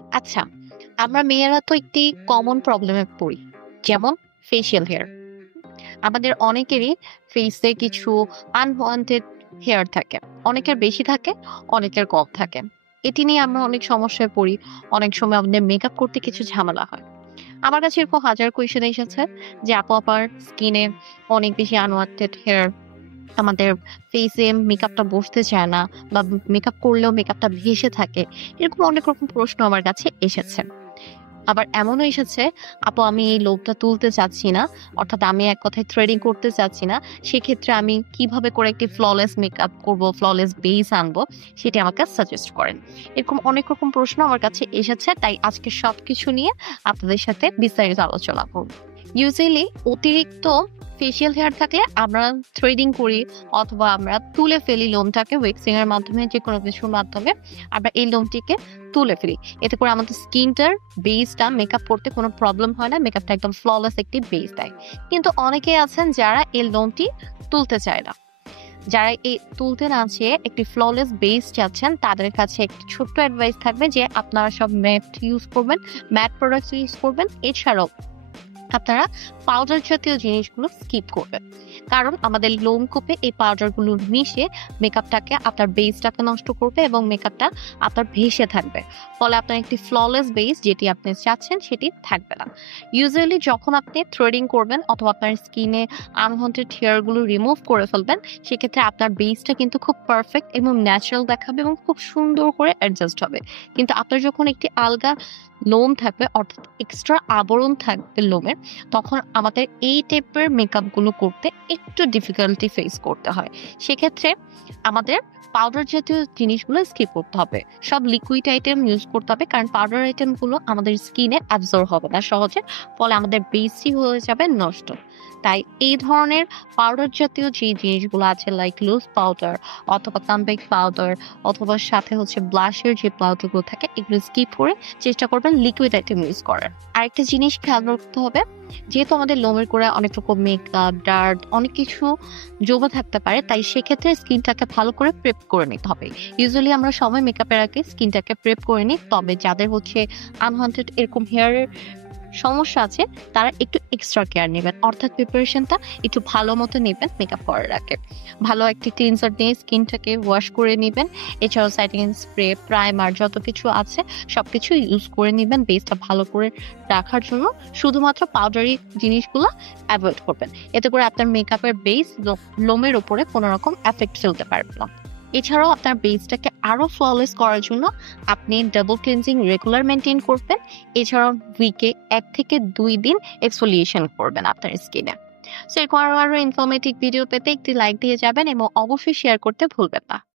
আচ্ছা, আমরা মেয়েরা তো একটি কমন প্রবলেমে পড়ি। যেমন ফেসিয়াল হেয়ার। আমাদের অনেকেরই ফেইসে কিছু আনওয়ান্টেড হেয়ার থাকে। অনেকের বেশি থাকে, অনেকের কম থাকে। এটি নিয়ে আমরা অনেক সমস্যায় পড়ি। অনেক সময় আমাদের মেকআপ করতে কিছু ঝামেলা হয়। আমার কাছে এরকম হাজার কোয়েশ্চেন এসেছে যে আপু আমার স্কিনে অনেক বেশি আনওয়ান্টেড হেয়ার, আমাদের ফেসে মেকআপটা বসতে চায় না বা মেকআপ করলেও মেকআপটা ভেসে থাকে। এরকম অনেক রকম প্রশ্ন আমার কাছে এসেছে। আবার এমনও এসেছে, আপু আমি এই লোকটা তুলতে চাচ্ছি না। অর্থাৎ আমি এক কথায় থ্রেডিং করতে চাচ্ছি না। সেক্ষেত্রে আমি কিভাবে করে একটি ফ্ললেস মেকআপ করব, ফ্ললেস বেস আনবো সেটি আমাকে সাজেস্ট করেন। এরকম অনেক রকম প্রশ্ন আমার কাছে এসেছে। তাই আজকে সবকিছু নিয়ে আপনাদের সাথে বিস্তারিত আলোচনা করব। ইউজুয়ালি অতিরিক্ত ফেসিয়াল হেয়ার থাকলে আমরা থ্রেডিং করি অথবা আমরা তুলে ফেলি লোমটাকে ওয়েক্সিং এর মাধ্যমে, যে কোনো কিছুর মাধ্যমে আমরা এই লোমটিকে তুলে ফেলি। এতে করে আমাদের স্কিনটার বেসটা মেকআপ করতে কোনো প্রবলেম হয় না, মেকআপটা একদম ফ্ললেস একটি বেস দেয়। কিন্তু অনেকে আছেন যারা এই লোমটি তুলতে চায় না। যারা এই তুলতে না চেয়ে একটি ফ্ললেস বেস চাচ্ছেন, তাদের কাছে একটি ছোট্ট অ্যাডভাইস থাকবে যে আপনারা সব ম্যাট ইউজ করবেন, ম্যাট প্রোডাক্টস ইউজ করবেন। এছাড়াও আপনারা পাউডার জাতীয় জিনিসগুলো স্কিপ করবেন, কারণ আমাদের লোমকূপে এই পাউডারগুলো মিশে মেকআপটাকে, আপনার বেসটাকে নষ্ট করবে এবং মেকআপটা আপনার ভেসে থাকবে। ফলে আপনার একটি ফ্ললেস বেস যেটি আপনি চাচ্ছেন সেটি থাকবে না। ইউজুয়ালি যখন আপনি থ্রেডিং করবেন অথবা আপনার স্কিনে আনওয়ান্টেড হেয়ারগুলো রিমুভ করে ফেলবেন, সেক্ষেত্রে আপনার বেসটা কিন্তু খুব পারফেক্ট এবং ন্যাচারাল দেখাবে এবং খুব সুন্দর করে অ্যাডজাস্ট হবে। কিন্তু আপনার যখন একটি আলগা লোম থাকবে, অর্থাৎ এক্সট্রা আবরণ থাকবে লোমের, তখন আমাদের এই টাইপের মেকআপ গুলো করতে একটু ডিফিকাল্টি ফেস করতে হয়। সেক্ষেত্রে আমাদের পাউডার জাতীয় জিনিসগুলো স্কিপ করতে হবে, সব লিকুইড আইটেম ইউজ করতে হবে, কারণ পাউডার আইটেম গুলো আমাদের স্কিনে অ্যাবজর্ব হবে না সহজে। ফলে আমাদের বেসই হয়ে যাবে নষ্ট। তাই এই ধরনের পাউডার জাতীয় যে জিনিসগুলো আছে, লাইক লুজ পাউডার অথবা কম্প্যাক্ট পাউডার অথবা সাথে হচ্ছে ব্লাশের যে পাউডারগুলো থাকে, এগুলো স্কিপ করে চেষ্টা করবেন লিকুইড আইটেম ইউজ করার। আরেকটা জিনিস খেয়াল রাখতে হবে, যেহেতু আমাদের লোমের গোড়ায় অনেক রকম মেকআপ, ডার্ট, অনেক কিছু জমে থাকতে পারে, তাই সেক্ষেত্রে স্কিনটাকে ভালো করে প্রেপ করে নিতে হবে। ইউজুয়ালি আমরা সময় মেকআপের আগে স্কিনটাকে প্রেপ করে নিই, তবে যাদের হচ্ছে আনওয়ান্টেড এরকম হেয়ারের সমস্যা আছে তারা একটু এক্সট্রা কেয়ার নেবেন, অর্থাৎ প্রিপারেশনটা একটু ভালো মতো নেবেন মেকআপ করার আগে। ভালো একটি ক্লিনজার দিয়ে স্কিনটাকে ওয়াশ করে নেবেন। এছাড়াও সাইটিং স্প্রে, প্রাইমার যত কিছু আছে সবকিছু ইউজ করে নেবেন বেসটা ভালো করে রাখার জন্য। শুধুমাত্র পাউডারি জিনিসগুলো অ্যাভয়েড করবেন, এতে করে আপনার মেকআপের বেস লোমের উপরে কোনো রকম এফেক্ট ফেলতে পারবে না। এছাড়াও আপনার বেসটাকে আরো ফ্ললেস করার জন্য আপনি ডাবল ক্লিনজিং রেগুলার মেনটেন করবেন। এছাড়াও উইকে 1 থেকে 2 দিন এক্সফোলিয়েশন করবেন আপনার স্কিনে। সো এরকম আরো আরো ইনফরমেটিভ ভিডিও পেতে একটি লাইক দিয়ে যাবেন এবং অবশ্যই শেয়ার করতে ভুলবেন না।